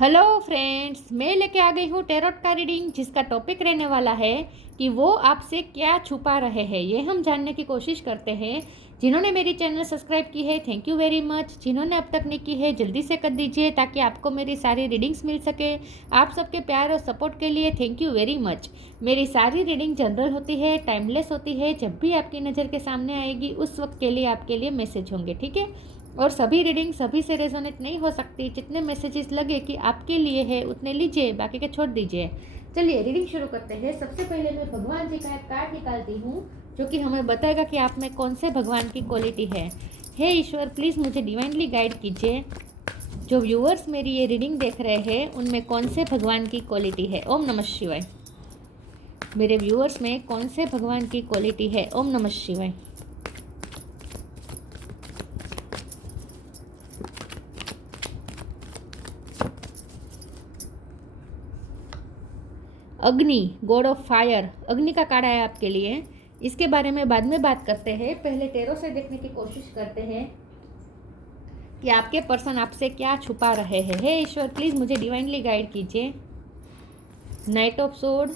Hello friends, मैं लेके आ गई हूँ टैरोट का रीडिंग, जिसका टॉपिक रहने वाला है कि वो आपसे क्या छुपा रहे हैं। ये हम जानने की कोशिश करते हैं। जिन्होंने मेरी चैनल सब्सक्राइब की है, थैंक यू वेरी मच। जिन्होंने अब तक नहीं की है, जल्दी से कर दीजिए ताकि आपको मेरी सारी रीडिंग्स मिल सके। आप सबके प्यार और सपोर्ट के लिए थैंक यू वेरी मच। मेरी सारी रीडिंग जनरल होती है, टाइमलेस होती है। जब भी आपकी नज़र के सामने आएगी उस वक्त के लिए आपके लिए मैसेज होंगे, ठीक है। और सभी रीडिंग सभी से रेजोनेट नहीं हो सकती। जितने मैसेजेस लगे कि आपके लिए है उतने लीजिए, बाकी के छोड़ दीजिए। चलिए रीडिंग शुरू करते हैं। सबसे पहले मैं भगवान जी का एक कार्ड निकालती हूँ जो कि हमें बताएगा कि आप में कौन से भगवान की क्वालिटी है। हे ईश्वर, प्लीज़ मुझे डिवाइनली गाइड कीजिए। जो व्यूअर्स मेरी ये रीडिंग देख रहे हैं उनमें कौन से भगवान की क्वालिटी है। ओम नमः शिवाय। मेरे व्यूअर्स में कौन से भगवान की क्वालिटी है। ओम नमः शिवाय। अग्नि, गॉड ऑफ फायर, अग्नि का कार्ड है आपके लिए। इसके बारे में बाद में बात करते हैं। पहले टैरो से देखने की कोशिश करते हैं कि आपके पर्सन आपसे क्या छुपा रहे हैं। हे ईश्वर, प्लीज़ मुझे डिवाइनली गाइड कीजिए। Knight of sword,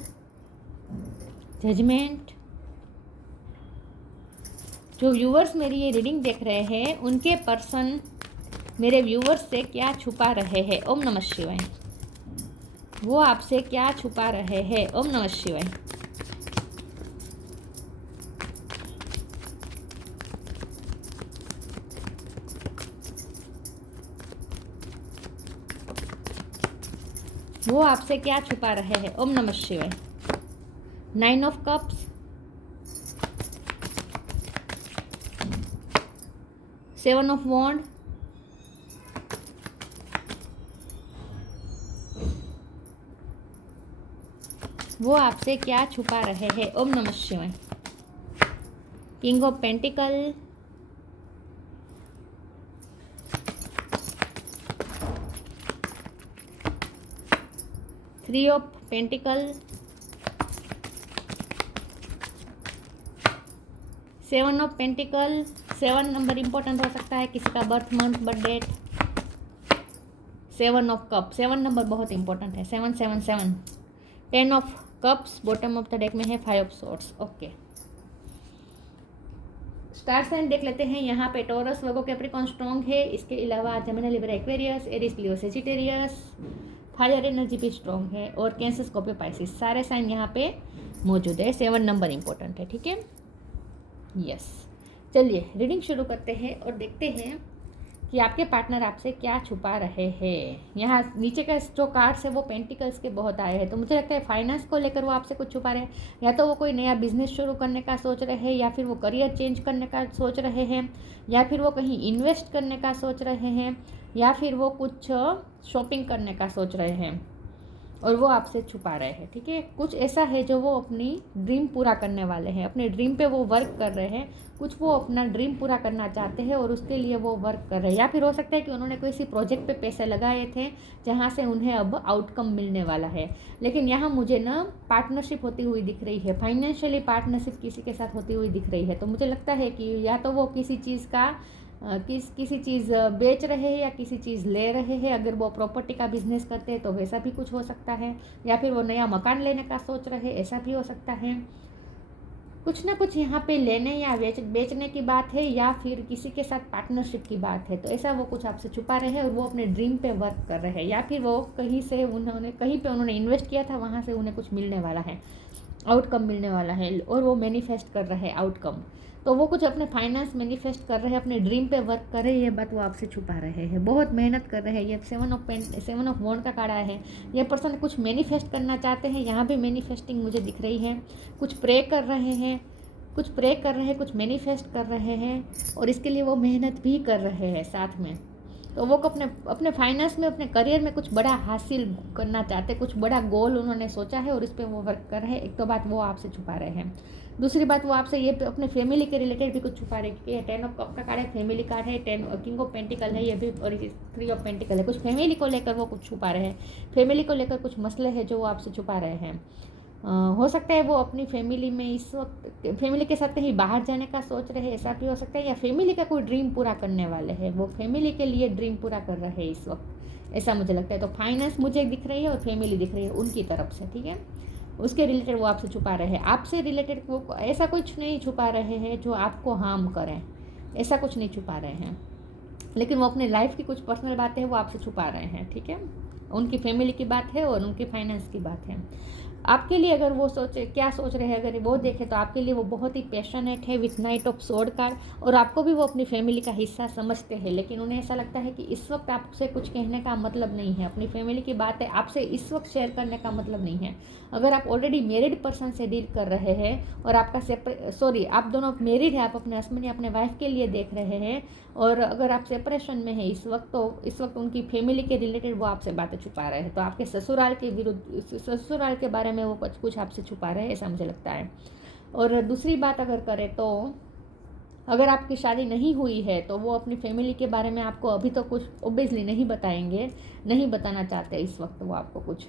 judgement. जो व्यूअर्स मेरी ये रीडिंग देख रहे हैं उनके पर्सन मेरे व्यूअर्स से क्या छुपा रहे हैं। ओम नमः शिवाय। वो आपसे क्या छुपा रहे हैं। ओम नमः शिवाय। वो आपसे क्या छुपा रहे हैं। ओम नमः शिवाय। 9 ऑफ कप्स, 7 ऑफ वॉन्ड, वो आपसे क्या छुपा रहे हैं। ओम नमः शिवाय। King of pentacle, 3 of pentacle, 7 of pentacle. 7 number important हो सकता है, किसी का birth month, birth date. 7 of cup, 7 number बहुत इंपॉर्टेंट है। 777। 10 of cups bottom of the deck में है। 5 of swords. Okay, star sign देख लेते हैं। यहाँ पे टॉरस, वर्गो, कैप्रिकॉर्न स्ट्रॉन्ग है। इसके अलावा जेमिनी, लिब्रा, एक्वेरियस, एरीज, लियो, सेजिटेरियस, फायर एनर्जी भी स्ट्रॉन्ग है। और कैंसर, स्कॉर्पियो, पाइसिस, सारे साइन यहाँ पे मौजूद है। 7 नंबर इंपॉर्टेंट है, ठीक है। यस, चलिए रीडिंग शुरू करते हैं और देखते हैं कि आपके पार्टनर आपसे क्या छुपा रहे हैं। यहाँ नीचे का जो कार्ड्स है वो पेंटिकल्स के बहुत आए हैं, तो मुझे लगता है फाइनेंस को लेकर वो आपसे कुछ छुपा रहे हैं। या तो वो कोई नया बिजनेस शुरू करने का सोच रहे हैं, या फिर वो करियर चेंज करने का सोच रहे हैं, या फिर वो कहीं इन्वेस्ट करने का सोच रहे हैं, या फिर वो कुछ शॉपिंग करने का सोच रहे हैं और वो आपसे छुपा रहे हैं, ठीक है। कुछ ऐसा है जो वो अपनी ड्रीम पूरा करने वाले हैं, अपने ड्रीम पे वो वर्क कर रहे हैं। कुछ वो अपना ड्रीम पूरा करना चाहते हैं और उसके लिए वो वर्क कर रहे हैं। या फिर हो सकता है कि उन्होंने किसी प्रोजेक्ट पे पैसे लगाए थे जहाँ से उन्हें अब आउटकम मिलने वाला है। लेकिन यहाँ मुझे ना पार्टनरशिप होती हुई दिख रही है, फाइनेंशियली पार्टनरशिप किसी के साथ होती हुई दिख रही है। तो मुझे लगता है कि या तो वो किसी चीज़ का किसी चीज़ बेच रहे हैं या किसी चीज़ ले रहे हैं। अगर वो प्रॉपर्टी का बिजनेस करते हैं तो वैसा भी कुछ हो सकता है, या फिर वो नया मकान लेने का सोच रहे हैं, ऐसा भी हो सकता है। कुछ ना कुछ यहाँ पे लेने या बेचने की बात है, या फिर किसी के साथ पार्टनरशिप की बात है। तो ऐसा वो कुछ आपसे छुपा रहे हैं और वो अपने ड्रीम पे वर्क कर रहे हैं। या फिर वो कहीं पे उन्होंने इन्वेस्ट किया था, वहाँ से उन्हें कुछ मिलने वाला है, आउटकम मिलने वाला है, और वो मैनिफेस्ट कर रहे हैं आउटकम। तो वो कुछ अपने फाइनेंस मैनिफेस्ट कर रहे हैं, अपने ड्रीम पे वर्क कर रहे हैं। ये बात वो आपसे छुपा रहे हैं, बहुत मेहनत कर रहे हैं। ये 7 ऑफ वॉन्ड का कार्ड आया है। ये पर्सन कुछ मैनिफेस्ट करना चाहते हैं, यहाँ भी मैनिफेस्टिंग मुझे दिख रही है। कुछ प्रे कर रहे हैं, कुछ मैनिफेस्ट कर रहे हैं, और इसके लिए वो मेहनत भी कर रहे हैं साथ में। तो वो अपने फाइनेंस में, अपने करियर में कुछ बड़ा हासिल करना चाहते हैं, कुछ बड़ा गोल उन्होंने सोचा है और इस पर वो वर्क कर रहे हैं। एक तो बात वो आपसे छुपा रहे हैं। दूसरी बात, वो आपसे ये अपने फैमिली के रिलेटेड भी कुछ छुपा रहे हैं, क्योंकि 10 ऑफ कप का कार्ड है, फैमिली कार्ड है। 10 किंग ऑफ पेंटिकल है ये भी, और 3 ऑफ पेंटिकल है। कुछ फैमिली को लेकर वो कुछ छुपा रहे हैं, फैमिली को लेकर कुछ मसले हैं जो वो आपसे छुपा रहे हैं। हो सकता है वो अपनी फैमिली में इस वक्त फैमिली के साथ कहीं बाहर जाने का सोच रहे हैं, ऐसा भी हो सकता है, या फैमिली का कोई ड्रीम पूरा करने वाले हैं, वो फैमिली के लिए ड्रीम पूरा कर रहे हैं इस वक्त, ऐसा मुझे लगता है। तो फाइनेंस मुझे दिख रही है और फैमिली दिख रही है उनकी तरफ से, ठीक है। उसके रिलेटेड वो आपसे छुपा रहे हैं, आपसे रिलेटेड वो ऐसा कुछ नहीं छुपा रहे हैं जो आपको हार्म करें, ऐसा कुछ नहीं छुपा रहे हैं, लेकिन वो अपने लाइफ की कुछ पर्सनल बातें हैं वो आपसे छुपा रहे हैं, ठीक है। उनकी फैमिली की बात है और उनकी फाइनेंस की बात है। आपके लिए अगर वो सोचे क्या सोच रहे हैं, अगर वो देखें तो आपके लिए वो बहुत ही पैशनेट है with night of sword card, और आपको भी वो अपनी फैमिली का हिस्सा समझते हैं, लेकिन उन्हें ऐसा लगता है कि इस वक्त आपसे कुछ कहने का मतलब नहीं है, अपनी फैमिली की बात है आपसे इस वक्त शेयर करने का मतलब नहीं है। अगर आप ऑलरेडी मैरिड पर्सन से डील कर रहे हैं और आपका आप दोनों मैरिड है, आप अपने हस्बैंड या अपने वाइफ के लिए देख रहे हैं, और अगर आप सेपरेशन में है इस वक्त, तो इस वक्त उनकी फैमिली के रिलेटेड वो आपसे बातें छुपा रहे हैं, तो आपके ससुराल के विरुद्ध, ससुराल के बारे में वो कुछ आपसे छुपा रहे हैं, ऐसा मुझे लगता है। और दूसरी बात अगर करें तो अगर आपकी शादी नहीं हुई है तो वो अपनी फैमिली के बारे में आपको अभी तो कुछ ऑब्वियसली नहीं बताएंगे, नहीं बताना चाहते इस वक्त वो आपको कुछ,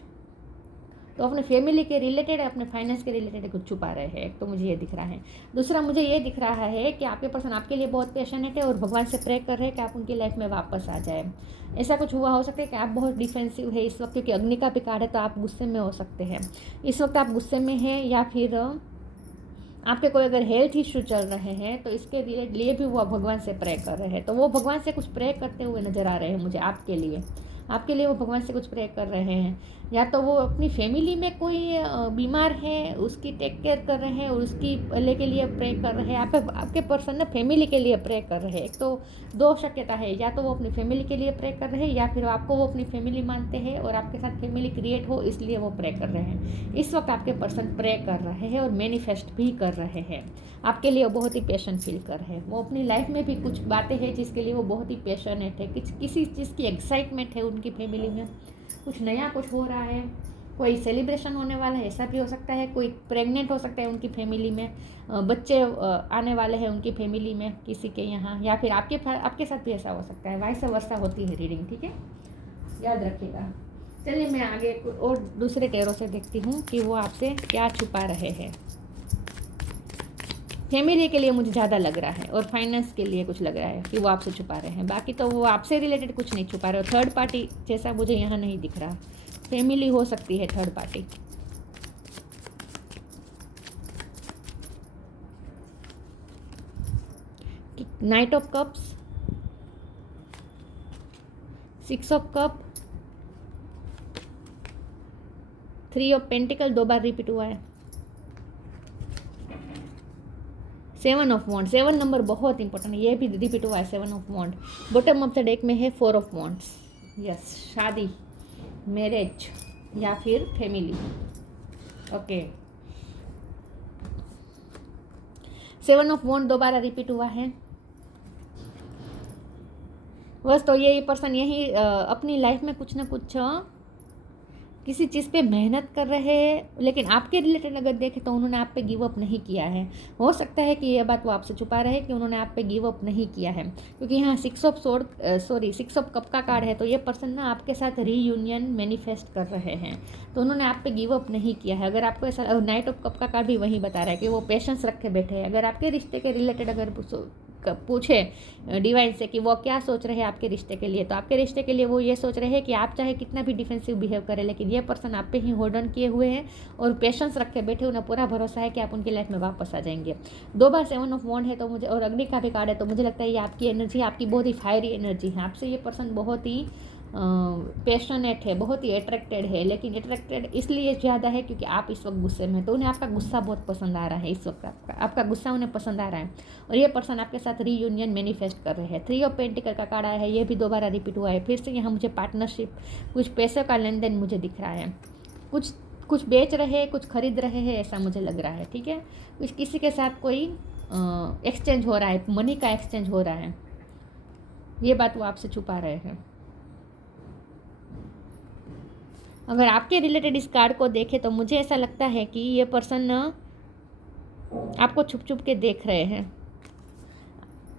तो अपने फैमिली के रिलेटेड, अपने फाइनेंस के रिलेटेड कुछ छुपा रहे हैं, एक तो मुझे ये दिख रहा है। दूसरा मुझे ये दिख रहा है कि आपके पर्सन आपके लिए बहुत पैशनेट है और भगवान से प्रे कर रहे हैं कि आप उनकी लाइफ में वापस आ जाए। ऐसा कुछ हुआ हो सकता है कि आप बहुत डिफेंसिव है इस वक्त, क्योंकि अग्नि का भी कार्ड है, तो आप गुस्से में हो सकते हैं इस वक्त, आप गुस्से में हैं, या फिर आपके कोई अगर हेल्थ इशू चल रहे हैं तो इसके लिए भी वो भगवान से प्रे कर रहे हैं, तो वो भगवान से कुछ प्रे करते हुए नज़र आ रहे हैं मुझे आपके लिए वो भगवान से कुछ प्रे कर रहे हैं, या तो वो अपनी फैमिली में कोई बीमार है उसकी टेक केयर कर रहे हैं और उसकी भले के लिए प्रे कर रहे हैं, आपके पर्सन ना फैमिली के लिए प्रे कर रहे हैं। एक तो दो शक्यता है, या तो वो अपनी फैमिली के लिए प्रे कर रहे हैं, या फिर आपको वो अपनी फैमिली मानते हैं और आपके साथ फैमिली क्रिएट हो इसलिए वो प्रे कर रहे हैं। इस वक्त आपके पर्सन प्रे कर रहे हैं और मैनिफेस्ट भी कर रहे हैं, आपके लिए वो बहुत ही पैशन फील कर रहे हैं। वो अपनी लाइफ में भी कुछ बातें हैं जिसके लिए वो बहुत ही पैशनेट है, किसी चीज़ की एक्साइटमेंट है उनकी फैमिली में, कुछ नया कुछ हो रहा है, कोई सेलिब्रेशन होने वाला है, ऐसा भी हो सकता है, कोई प्रेग्नेंट हो सकता है उनकी फैमिली में, बच्चे आने वाले हैं उनकी फैमिली में किसी के यहाँ, या फिर आपके साथ भी ऐसा हो सकता है, वाइस वर्सा होती है रीडिंग, ठीक है, याद रखिएगा। चलिए मैं आगे और दूसरे टेरो से देखती हूँ कि वो आपसे क्या छुपा रहे हैं। फैमिली के लिए मुझे ज़्यादा लग रहा है और फाइनेंस के लिए कुछ लग रहा है कि वो आपसे छुपा रहे हैं, बाकी तो वो आपसे रिलेटेड कुछ नहीं छुपा रहे, और थर्ड पार्टी जैसा मुझे यहाँ नहीं दिख रहा, फैमिली हो सकती है third party. Knight of cups, 6 of cup, 3 of pentacle 2 बार रिपीट हुआ है, 7 ऑफ वॉन्ड, 7 नंबर बहुत इंपॉर्टेंट है, ये भी रिपीट हुआ है 7 of wand. Bottom of the deck में है 4 ऑफ वॉन्ड्स, यस, शादी, मैरिज या फिर फैमिली, ओके। 7 ऑफ वॉन्ड दोबारा रिपीट हुआ है, बस तो ये पर्सन यही अपनी लाइफ में कुछ ना कुछ किसी चीज़ पे मेहनत कर रहे हैं, लेकिन आपके रिलेटेड अगर देखें तो उन्होंने आप पे गिव अप नहीं किया है। हो सकता है कि ये बात वो आपसे छुपा रहे कि उन्होंने आप पे गिव अप नहीं किया है, क्योंकि यहाँ 6 ऑफ कप का कार्ड है, तो ये पर्सन ना आपके साथ रीयूनियन मैनिफेस्ट कर रहे हैं, तो उन्होंने आप पे गिव अप नहीं किया है। अगर आपको ऐसा, नाइट ऑफ कप का कार्ड भी वही बता रहा है कि वो पेशेंस रख के बैठे हैं। अगर आपके रिश्ते के रिलेटेड अगर पूछे डिवाइन से कि वो क्या सोच रहे हैं आपके रिश्ते के लिए, तो आपके रिश्ते के लिए वो ये सोच रहे हैं कि आप चाहे कितना भी डिफेंसिव बिहेव करें, लेकिन ये पर्सन आप पे ही होल्ड ऑन किए हुए हैं और पेशेंस रख के बैठे, उन्हें पूरा भरोसा है कि आप उनकी लाइफ में वापस आ जाएंगे। 2 बार 7 ऑफ वॉन्ड है तो मुझे, और अग्नि का भी कार्ड है, तो मुझे लगता है ये आपकी एनर्जी, आपकी बहुत ही फायरी एनर्जी है, आपसे ये पर्सन बहुत ही पैशनेट है, बहुत ही अट्रैक्टेड है, लेकिन अट्रैक्टेड इसलिए ज़्यादा है क्योंकि आप इस वक्त गुस्से में, तो उन्हें आपका गुस्सा बहुत पसंद आ रहा है इस वक्त, आपका गुस्सा उन्हें पसंद आ रहा है, और ये पर्सन आपके साथ रीयूनियन मैनिफेस्ट कर रहे हैं। 3 ऑफ पेंटिकल का कार्ड आया है, ये भी दोबारा रिपीट हुआ है, फिर से यहाँ मुझे पार्टनरशिप, कुछ पैसे का लेन देन मुझे दिख रहा है, कुछ बेच रहे हैं, कुछ खरीद रहे हैं, ऐसा मुझे लग रहा है, ठीक है। कुछ किसी के साथ कोई एक्सचेंज हो रहा है, मनी का एक्सचेंज हो रहा है, ये बात वो आपसे छुपा रहे हैं। अगर आपके रिलेटेड इस कार्ड को देखें तो मुझे ऐसा लगता है कि ये पर्सन आपको छुप छुप के देख रहे हैं,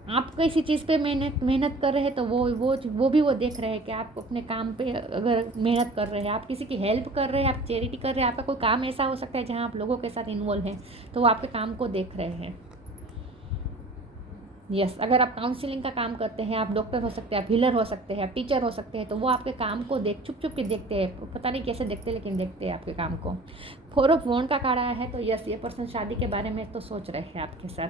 आप किसी चीज़ पे मेहनत कर रहे हैं तो वो भी वो देख रहे हैं कि आप अपने काम पे अगर मेहनत कर रहे हैं, आप किसी की हेल्प कर रहे हैं, आप चैरिटी कर रहे हैं, आपका कोई काम ऐसा हो सकता है जहाँ आप लोगों के साथ इन्वॉल्व हैं, तो वो आपके काम को देख रहे हैं। यस, अगर आप काउंसलिंग का काम करते हैं, आप डॉक्टर हो सकते हैं, आप हीलर हो सकते हैं, आप टीचर हो सकते हैं, तो वो आपके काम को छुप छुप के देखते हैं, पता नहीं कैसे देखते हैं, लेकिन देखते हैं आपके काम को। 4 ऑफ वॉन्ड का कार्ड आया है, तो यस, ये पर्सन शादी के बारे में तो सोच रहे हैं आपके साथ,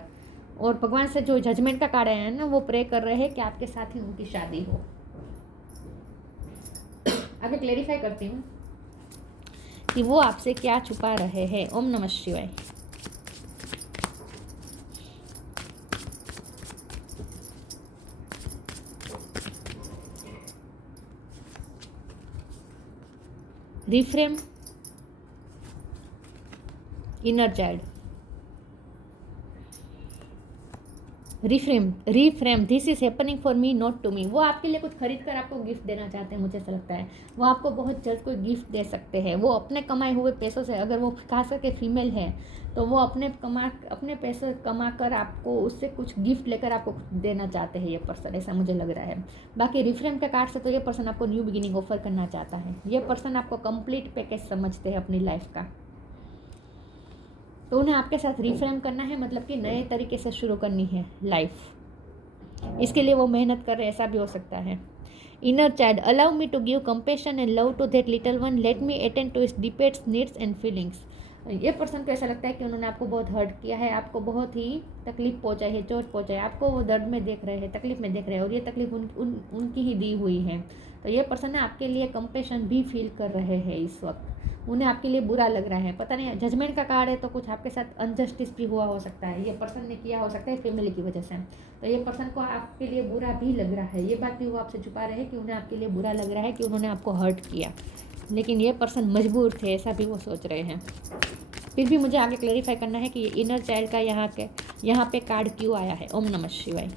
और भगवान से जो जजमेंट का कार्ड आया है ना, वो प्रे कर रहे हैं कि आपके साथ ही उनकी शादी हो। आगे क्लेरिफाई करती हूँ कि वो आपसे क्या छुपा रहे हैं। ओम नमः शिवाय। Reframe, inner child, reframe, this is happening for me not to me. वो आपके लिए कुछ खरीद कर आपको गिफ्ट देना चाहते हैं, मुझे ऐसा लगता है। वो आपको बहुत जल्द कोई गिफ्ट दे सकते हैं। वो अपने कमाए हुए पैसों से, अगर वो खास करके फीमेल है, तो वो अपने पैसे कमा कर आपको उससे कुछ गिफ्ट लेकर आपको देना चाहते हैं ये पर्सन, ऐसा मुझे लग रहा है। बाकी रिफ्रेम के कार्ड से तो ये पर्सन आपको न्यू बिगिनिंग ऑफर करना चाहता है। ये पर्सन आपको कंप्लीट पैकेज समझते हैं अपनी लाइफ का, तो उन्हें आपके साथ रिफ्रेम करना है, मतलब कि नए तरीके से शुरू करनी है लाइफ। इसके लिए वो मेहनत कर रहे हैं, ऐसा भी हो सकता है। Inner child, allow me to give compassion and love to that little one, let me attend to its depths, needs and feelings. ये पर्सन को ऐसा लगता है कि उन्होंने आपको बहुत हर्ट किया है, आपको बहुत ही तकलीफ पहुंचाई है, चोट पहुंचाई, आपको वो दर्द में देख रहे हैं, तकलीफ में देख रहे हैं, और ये तकलीफ उनकी ही दी हुई है। तो ये पर्सन है आपके लिए कंपेशन भी फील कर रहे हैं इस वक्त, उन्हें आपके लिए बुरा लग रहा है। पता नहीं, जजमेंट का कार्ड है, तो कुछ आपके साथ अनजस्टिस भी हुआ हो सकता है, ये पर्सन ने किया हो सकता है फैमिली की वजह से। तो ये पर्सन को आपके लिए बुरा भी लग रहा है। ये बात भी वो आपसे छुपा रहे हैं कि उन्हें आपके लिए बुरा लग रहा है कि उन्होंने आपको हर्ट किया, लेकिन ये पर्सन मजबूर थे, ऐसा भी वो सोच रहे हैं। फिर भी मुझे आगे क्लेरिफाई करना है कि ये इनर चाइल्ड का यहाँ पे कार्ड क्यों आया है। ओम नमः शिवाय।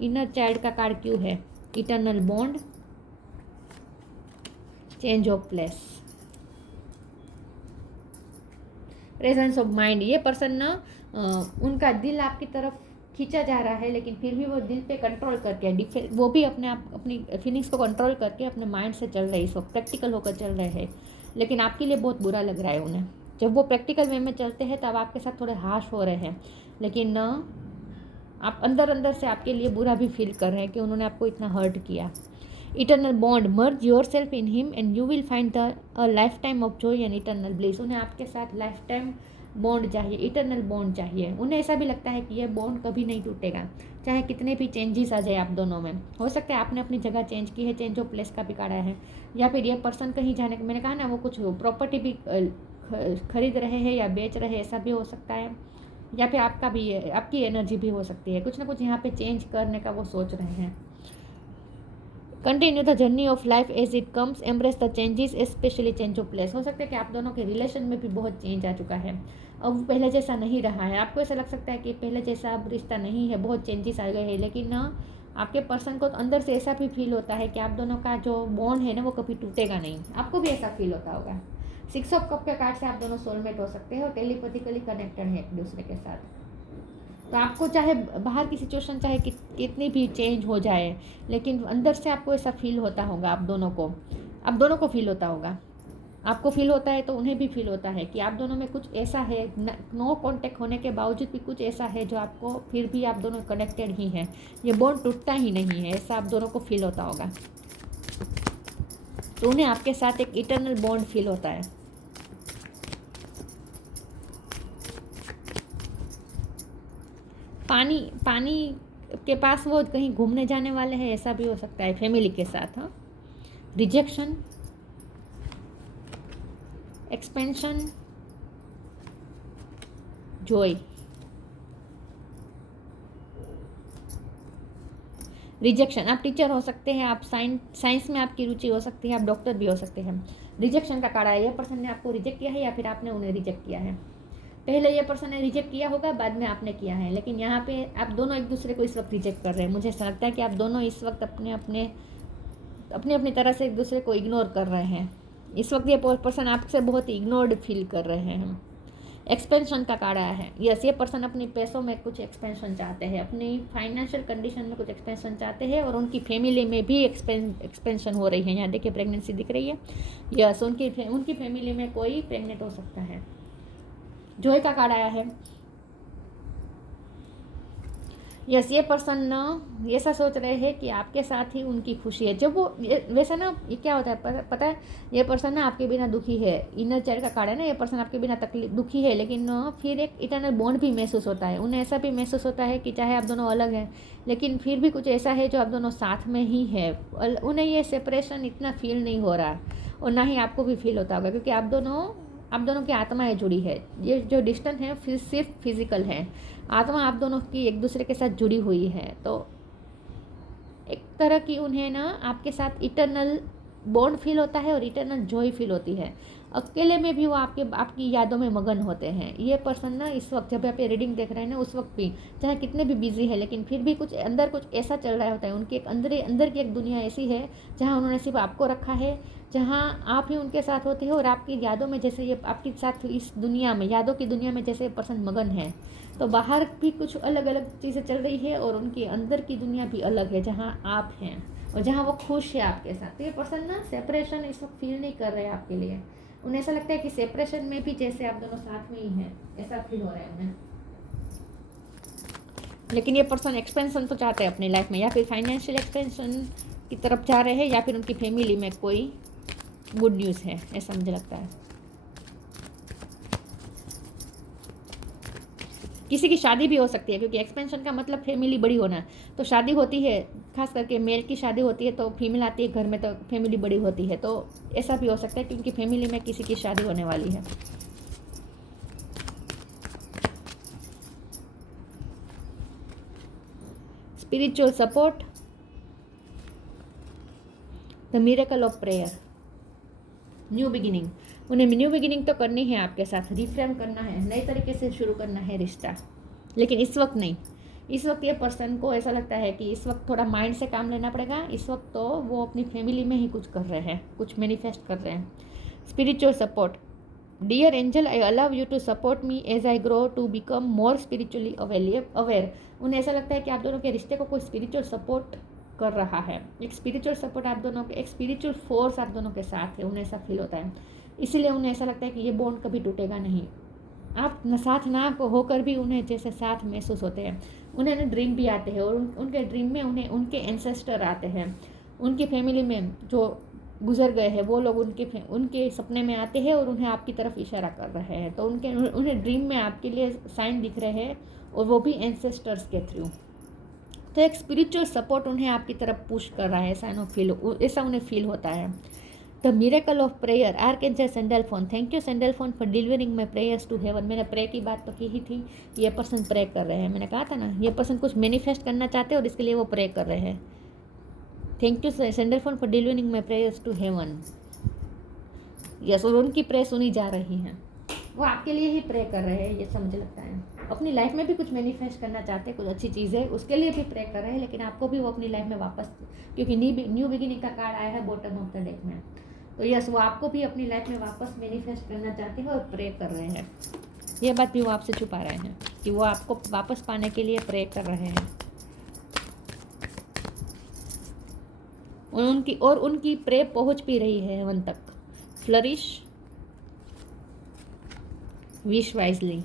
इनर चाइल्ड का कार्ड क्यों है? Eternal bond, change of place, presence of mind. ये पर्सन ना उनका दिल आपकी तरफ खींचा जा रहा है, लेकिन फिर भी वो दिल पे कंट्रोल करके, वो भी अपनी फीलिंग्स को कंट्रोल करके अपने माइंड से चल रहे हैं, इस वक्त प्रैक्टिकल होकर चल रहे हैं, लेकिन आपके लिए बहुत बुरा लग रहा है उन्हें। जब वो प्रैक्टिकल वे में चलते हैं तब आपके साथ थोड़े हार्श हो रहे हैं, लेकिन आप अंदर से आपके लिए बुरा भी फील कर रहे हैं कि उन्होंने आपको इतना हर्ट किया। Eternal bond, merge your self in him and you will find a life time of Joy and eternal bliss. उन्हें आपके साथ लाइफ टाइम बॉन्ड चाहिए, इटर्नल बॉन्ड चाहिए। उन्हें ऐसा भी लगता है कि यह बॉन्ड कभी नहीं टूटेगा, चाहे कितने भी चेंजेस आ जाए आप दोनों में। हो सकता है आपने अपनी जगह चेंज की है, चेंज ऑफ प्लेस का भी कार्ड है, या फिर ये पर्सन कहीं जाने का, मैंने कहा ना, वो कुछ प्रॉपर्टी भी खरीद रहे हैं या बेच रहे हैं, ऐसा भी हो सकता है, या फिर आपकी एनर्जी भी हो सकती है। कुछ ना कुछ यहाँ पे चेंज करने का वो सोच रहे हैं। Continue the journey of life as it comes, embrace the changes, specially change of place. हो सकता है कि आप दोनों के रिलेशन में भी बहुत चेंज आ चुका है, अब पहले जैसा नहीं रहा है। आपको ऐसा लग सकता है कि पहले जैसा अब रिश्ता नहीं है, बहुत चेंजेस आ गए हैं, लेकिन ना आपके पर्सन को अंदर से ऐसा भी फील होता है कि आप दोनों का जो बॉन्ड है ना, वो कभी टूटेगा नहीं। आपको भी ऐसा फील होता होगा। 6 ऑफ कप के कार्ड से आप दोनों सोलमेट हो सकते हैं और टेलीपैथिकली कनेक्टेड है एक दूसरे के साथ। तो आपको चाहे बाहर की सिचुएशन चाहे कितनी भी चेंज हो जाए, लेकिन अंदर से आपको ऐसा फील होता होगा, आप दोनों को फील होता होगा। आपको फील होता है तो उन्हें भी फील होता है कि आप दोनों में कुछ ऐसा है, नो कांटेक्ट होने के बावजूद भी कुछ ऐसा है जो आपको, फिर भी आप दोनों कनेक्टेड ही हैं, ये बॉन्ड टूटता ही नहीं है, ऐसा आप दोनों को फील होता होगा। तो उन्हें आपके साथ एक इटर्नल बॉन्ड फील होता है। पानी के पास वो कहीं घूमने जाने वाले हैं, ऐसा भी हो सकता है फैमिली के साथ। हाँ, रिजेक्शन, एक्सपेंशन, जॉय। रिजेक्शन, आप टीचर हो सकते हैं, आप साइंस में आपकी रुचि हो सकती है, आप डॉक्टर भी हो सकते हैं। रिजेक्शन का कार्ड है, यह पर्सन ने आपको रिजेक्ट किया है या फिर आपने उन्हें रिजेक्ट किया है। पहले ये पर्सन ने रिजेक्ट किया होगा, बाद में आपने किया है, लेकिन यहाँ पे आप दोनों एक दूसरे को इस वक्त रिजेक्ट कर रहे हैं। मुझे ऐसा लगता है कि आप दोनों इस वक्त अपनी तरह से एक दूसरे को इग्नोर कर रहे हैं। इस वक्त ये पर्सन आपसे बहुत इग्नोर्ड फील कर रहे हैं। एक्सपेंशन का कार्ड आया है। यस, ये पर्सन अपनी पैसों में कुछ एक्सपेंशन चाहते हैं, अपनी फाइनेंशियल कंडीशन में कुछ एक्सपेंशन चाहते हैं, और उनकी फैमिली में भी एक्सपेंशन हो रही है। यहाँ देखिए प्रेगनेंसी दिख रही है। यस, उनकी फैमिली में कोई प्रेग्नेंट हो सकता है। जॉय का कार्ड आया है। यस, ये पर्सन ना ऐसा सोच रहे हैं कि आपके साथ ही उनकी खुशी है। जब वो वैसा ना, ये क्या होता है पता है, ये पर्सन ना आपके बिना दुखी है। इनर चाइल्ड का कार्ड है ना, ये पर्सन आपके बिना तकलीफ दुखी है, लेकिन फिर एक इटर्नल बॉन्ड भी महसूस होता है। उन्हें ऐसा भी महसूस होता है कि चाहे आप दोनों अलग हैं, लेकिन फिर भी कुछ ऐसा है जो आप दोनों साथ में ही है। उन्हें ये सेपरेशन इतना फील नहीं हो रहा, और ना ही आपको भी फील होता होगा, क्योंकि आप दोनों की आत्माएं जुड़ी है। ये जो डिस्टेंस है फिर सिर्फ फिजिकल है, आत्मा आप दोनों की एक दूसरे के साथ जुड़ी हुई है। तो एक तरह की उन्हें ना आपके साथ इटर्नल बॉन्ड फील होता है और इटर्नल जॉय फील होती है। अकेले में भी वो आपकी यादों में मगन होते हैं। ये पर्सन ना इस वक्त जब आप ये रीडिंग देख रहे हैं ना, उस वक्त भी चाहे कितने भी बिजी है, लेकिन फिर भी कुछ अंदर कुछ ऐसा चल रहा होता है। उनकी एक अंदर की एक दुनिया ऐसी है जहाँ उन्होंने सिर्फ आपको रखा है, जहाँ आप ही उनके साथ होते हो, और आपकी यादों में जैसे ये आपके साथ इस दुनिया में, यादों की दुनिया में जैसे पर्सन मगन है। तो बाहर भी कुछ अलग अलग चीज़ें चल रही है, और उनकी अंदर की दुनिया भी अलग है जहाँ आप हैं और जहाँ वो खुश है आपके साथ। तो ये पर्सन ना सेपरेशन इस वक्त फील नहीं कर रहे हैं आपके लिए। उन्हें ऐसा लगता है कि सेपरेशन में भी जैसे आप दोनों साथ में ही हैं, ऐसा फील हो रहा है उन्हें। लेकिन ये पर्सन एक्सपेंशन तो चाहते हैं अपनी लाइफ में, या फिर फाइनेंशियल एक्सपेंशन की तरफ जा रहे हैं, या फिर उनकी फैमिली में कोई गुड न्यूज़ है, ऐसा मुझे लगता है। किसी की शादी भी हो सकती है, क्योंकि एक्सपेंशन का मतलब फैमिली बड़ी होना है। तो शादी होती है, खास करके मेल की शादी होती है तो फीमेल आती है घर में, तो फैमिली बड़ी होती है। तो ऐसा भी हो सकता है कि उनकी फैमिली में किसी की शादी होने वाली है। Spiritual support, the miracle of prayer, new beginning. उन्हें न्यू बिगिनिंग तो करनी है आपके साथ, रिफ्रेम करना है, नए तरीके से शुरू करना है रिश्ता, लेकिन इस वक्त नहीं। इस वक्त ये पर्सन को ऐसा लगता है कि इस वक्त थोड़ा माइंड से काम लेना पड़ेगा। इस वक्त तो वो अपनी फैमिली में ही कुछ कर रहे हैं, कुछ मैनिफेस्ट कर रहे हैं। Spiritual support, dear angel, I allow you to support me as I grow to become more spiritually aware. उन्हें ऐसा लगता है कि आप दोनों के रिश्ते को कोई स्पिरिचुअल सपोर्ट कर रहा है। एक स्पिरिचुअल सपोर्ट आप दोनों के, एक स्पिरिचुअल फोर्स आप दोनों के साथ है, उन्हें ऐसा फील होता है। इसीलिए उन्हें ऐसा लगता है कि ये बॉन्ड कभी टूटेगा नहीं। आप साथ ना होकर भी उन्हें जैसे साथ महसूस होते हैं। उन्हें ड्रीम भी आते हैं, और उनके ड्रीम में उन्हें उनके एंसेस्टर आते हैं। उनकी फैमिली में जो गुजर गए हैं वो लोग उनके सपने में आते हैं और उन्हें आपकी तरफ इशारा कर रहे हैं। तो उन्हें ड्रीम में आपके लिए साइन दिख रहे हैं, और वो भी एंसेस्टर्स के थ्रू। तो एक स्पिरिचुअल सपोर्ट उन्हें आपकी तरफ पुश कर रहा है, ऐसा उन्हें फील होता है। The miracle of prayer, archangel Sandalphon, thank you Sandalphon for delivering my prayers to heaven. मैंने प्रे की बात तो की ही थी, ये पर्सन प्रे कर रहे हैं। मैंने कहा था ना, ये पर्सन कुछ मैनिफेस्ट करना चाहते हैं और इसके लिए वो प्रे कर रहे हैं। Thank you Sandalphon for delivering my prayers to heaven. Yes, और उनकी प्रे सुनी जा रही है, वो आपके लिए ही प्रे कर रहे हैं, ये समझ लगता है। अपनी लाइफ में भी कुछ मैनिफेस्ट करना चाहते हैं, कुछ अच्छी चीज़ है, उसके लिए भी प्रे कर रहे हैं, लेकिन आपको भी वो अपनी लाइफ में वापस, क्योंकि न्यू बिगिनिंग का कार्ड आया है बॉटम ऑफ द डेक में। तो यस, वो आपको भी अपनी लाइफ में वापस मैनिफेस्ट करना चाहते हैं और प्रे कर रहे हैं। ये बात भी वो आपसे छुपा रहे हैं कि वो आपको वापस पाने के लिए प्रे कर रहे हैं। उनकी प्रे पहुंच भी रही है हेवन तक। फ्लरिश, विश वाइजली,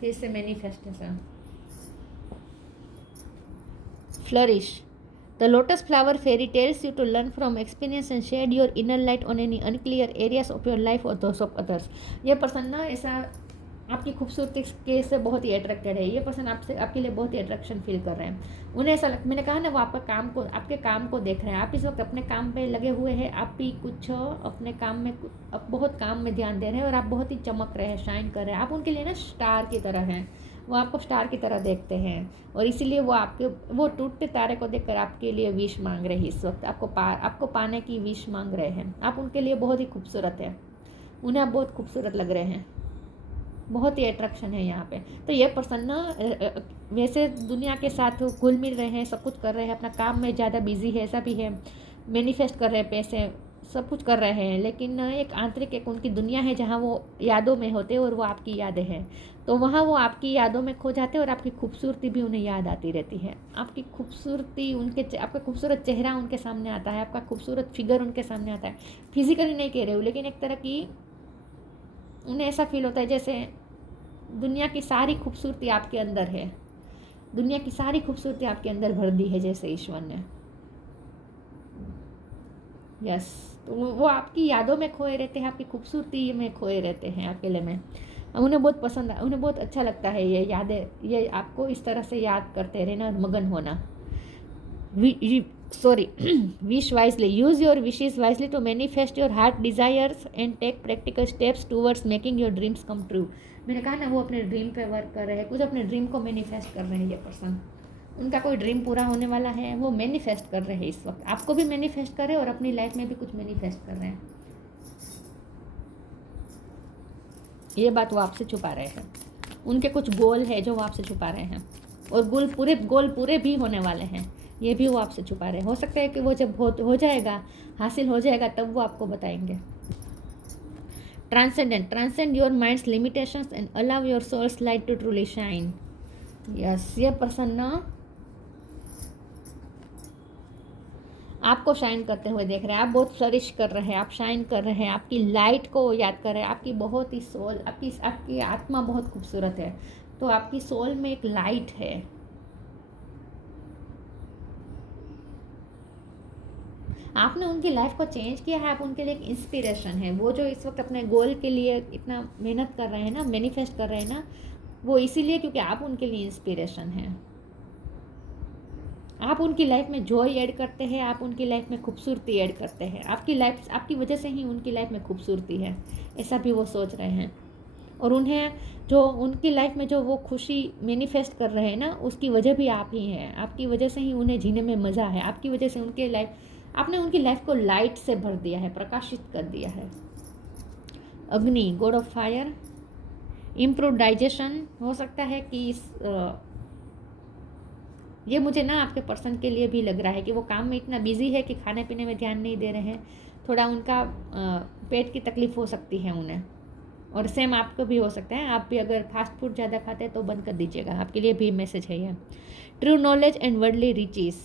फिर से manifestation. Flourish, the lotus flower fairy tells you to learn from experience and shed your inner light on any unclear areas of your life or those of others। ये person ना ऐसा आपकी खूबसूरती के से बहुत ही अट्रैक्टेड है। ये पर्सन आपके लिए बहुत ही अट्रैक्शन फील कर रहे हैं। उन्हें ऐसा मैंने कहा ना, वो आपके काम को देख रहे हैं। आप इस वक्त अपने काम पे लगे हुए हैं, आप भी कुछ अपने काम में बहुत काम में ध्यान दे रहे हैं, और आप बहुत ही चमक रहे हैं, शाइन कर रहे हैं। आप उनके लिए ना स्टार की तरह हैं, वो आपको स्टार की तरह देखते हैं, और इसीलिए वो टूटते तारे को देखकर आपके लिए विश मांग रहे हैं। इस वक्त आपको पाने की विश मांग रहे हैं। आप उनके लिए बहुत ही खूबसूरत है, उन्हें आप बहुत खूबसूरत लग रहे हैं, बहुत ही अट्रैक्शन है यहाँ पे। तो ये पर्सन ना वैसे दुनिया के साथ घुल मिल रहे हैं, सब कुछ कर रहे हैं, अपना काम में ज़्यादा बिजी है, ऐसा भी है। मैनिफेस्ट कर रहे हैं पैसे, सब कुछ कर रहे हैं, लेकिन एक आंतरिक एक उनकी दुनिया है जहाँ वो यादों में होते हैं और वो आपकी यादें हैं। तो वहाँ वो आपकी यादों में खो जाते हैं और आपकी खूबसूरती भी उन्हें याद आती रहती है। आपकी खूबसूरती आपका खूबसूरत चेहरा उनके सामने आता है, आपका खूबसूरत फिगर उनके सामने आता है। फिजिकली नहीं कह रहे हो, लेकिन एक तरह की उन्हें ऐसा फील होता है जैसे दुनिया की सारी खूबसूरती आपके अंदर है, दुनिया की सारी खूबसूरती आपके अंदर भर दी है जैसे ईश्वर ने। यस, तो वो आपकी यादों में खोए रहते हैं, आपकी खूबसूरती में खोए रहते हैं अकेले में। उन्हें बहुत पसंद, उन्हें बहुत अच्छा लगता है ये यादें, ये आपको इस तरह से याद करते रहना और मगन होना। Wish wisely. Use your wishes wisely to manifest your heart desires and take practical steps towards making your dreams come true. मैंने कहा ना, वो अपने ड्रीम पे वर्क कर रहे हैं, कुछ अपने ड्रीम को मैनिफेस्ट कर रहे हैं। ये पर्सन, उनका कोई ड्रीम पूरा होने वाला है, वो मैनिफेस्ट कर रहे हैं इस वक्त। आपको भी मैनिफेस्ट कर रहे हैं और अपनी लाइफ में भी कुछ मैनिफेस्ट कर रहे हैं। ये बात वो आपसे छुपा रहे हैं। उनके कुछ गोल है जो वो आपसे छुपा रहे हैं, और गोल पूरे भी होने वाले हैं, ये भी वो आपसे छुपा रहे हैं। हो सकता है कि वो जब हो जाएगा, हासिल हो जाएगा, तब वो आपको बताएंगे। Transcend your mind's limitations and allow your soul's light to truly shine. Yes, ये पर्सन ना आपको शाइन करते हुए देख रहे हैं। आप बहुत फ्लरिश कर रहे हैं, आप शाइन कर रहे हैं, आपकी लाइट को याद कर रहे हैं। आपकी बहुत ही सोल, आपकी आत्मा बहुत खूबसूरत है, तो आपकी सोल में एक लाइट है। आपने उनकी लाइफ को चेंज किया है, आप उनके लिए एक इंस्पिरेशन है। वो जो इस वक्त अपने गोल के लिए इतना मेहनत कर रहे हैं ना, मैनिफेस्ट कर रहे हैं ना, वो इसीलिए क्योंकि आप उनके लिए इंस्पिरेशन हैं। आप उनकी लाइफ में जॉय ऐड करते हैं, आप उनकी लाइफ में खूबसूरती ऐड करते हैं। आपकी वजह से ही उनकी लाइफ में खूबसूरती है, ऐसा भी वो सोच रहे हैं। और उन्हें जो उनकी लाइफ में जो वो खुशी मैनिफेस्ट कर रहे हैं ना, उसकी वजह भी आप ही हैं। आपकी वजह से ही उन्हें जीने में मज़ा है, आपकी वजह से आपने उनकी लाइफ को लाइट से भर दिया है, प्रकाशित कर दिया है। अग्नि, God of fire. Improve digestion, हो सकता है कि ये मुझे ना आपके पर्सन के लिए भी लग रहा है कि वो काम में इतना बिजी है कि खाने पीने में ध्यान नहीं दे रहे हैं। थोड़ा उनका पेट की तकलीफ हो सकती है उन्हें, और सेम आपको भी हो सकता है। आप भी अगर फास्ट फूड ज़्यादा खाते हैं तो बंद कर दीजिएगा, आपके लिए भी मैसेज है ये। True knowledge and worldly riches,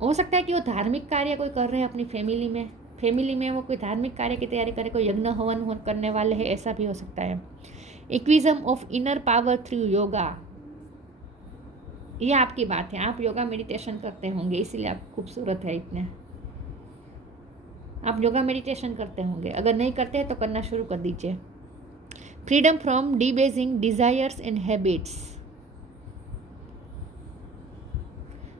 हो सकता है कि वो धार्मिक कार्य कोई कर रहे हैं अपनी फैमिली में वो कोई धार्मिक कार्य की तैयारी करे, कोई यज्ञ हवन करने वाले हैं, ऐसा भी हो सकता है। इक्विज्म of inner power through yoga, ये आपकी बात है। आप योगा मेडिटेशन करते होंगे, इसीलिए आप खूबसूरत है इतने। आप योगा मेडिटेशन करते होंगे, अगर नहीं करते हैं तो करना शुरू कर दीजिए। Freedom from debasing desires and habits,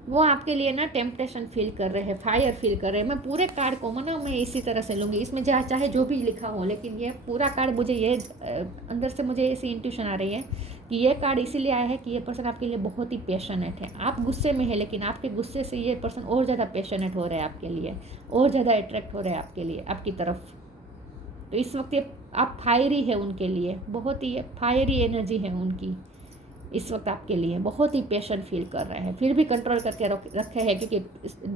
वो आपके लिए ना टेम्पटेशन फील कर रहे हैं, फायर फील कर रहे हैं। मैं पूरे कार्ड को मैं इसी तरह से लूँगी, इसमें चाहे जो भी लिखा हो, लेकिन ये पूरा कार्ड मुझे ये अंदर से मुझे ऐसी इंट्यूशन आ रही है कि ये कार्ड इसीलिए आया है कि ये पर्सन आपके लिए बहुत ही पैशनेट है। आप गुस्से में है, लेकिन आपके गुस्से से ये पर्सन और ज़्यादा पैशनेट हो रहा है आपके लिए, और ज़्यादा अट्रैक्ट हो रहा है आपके लिए, आपकी तरफ। तो इस वक्त ये आप फायरी है उनके लिए, बहुत ही फायरी एनर्जी है उनकी इस वक्त आपके लिए, बहुत ही पैशन फील कर रहे हैं। फिर भी कंट्रोल करके रखे हैं, क्योंकि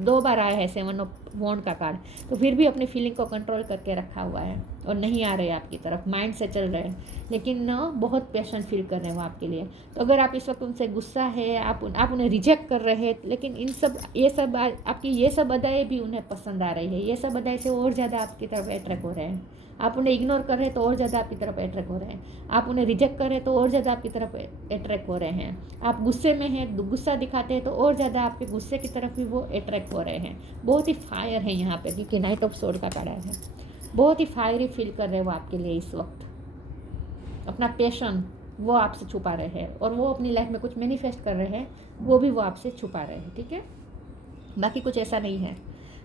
2 बार आया है 7 ऑफ वॉन्ड का कार्ड, तो फिर भी अपनी फीलिंग को कंट्रोल करके रखा हुआ है और नहीं आ रहे आपकी तरफ, माइंड से चल रहे हैं, लेकिन ना बहुत पैशन फील कर रहे हैं वो आपके लिए। तो अगर आप इस वक्त उनसे गुस्सा है, आप उन्हें रिजेक्ट कर रहे हैं, लेकिन आपकी ये सब अदाएँ भी उन्हें पसंद आ रही है। ये सब अदाएँ से और ज़्यादा आपकी तरफ अट्रैक्ट हो रहे हैं। आप उन्हें इग्नोर कर रहे हैं तो और ज़्यादा आपकी तरफ अट्रैक्ट हो रहे हैं। आप उन्हें रिजेक्ट कर रहे हैं तो और ज़्यादा आपकी तरफ अट्रैक्ट हो रहे हैं। आप गुस्से में हैं, गुस्सा दिखाते हैं तो और ज़्यादा आपके गुस्से की तरफ भी वो अट्रैक्ट हो रहे हैं। बहुत ही फायर है यहाँ पे, क्योंकि नाइट ऑफ सोर्ड का कार्ड है। बहुत ही फायरी फील कर रहे हैं वो आपके लिए इस वक्त। अपना पैशन वो आपसे छुपा रहे हैं, और वो अपनी लाइफ में कुछ मैनिफेस्ट कर रहे हैं, वो भी वो आपसे छुपा रहे हैं। ठीक है, बाकी कुछ ऐसा नहीं है।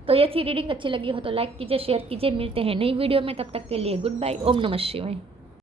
तो ये थी रीडिंग। अच्छी लगी हो तो लाइक कीजिए, शेयर कीजिए। मिलते हैं नई वीडियो में, तब तक के लिए गुड बाय। ओम नमः शिवाय।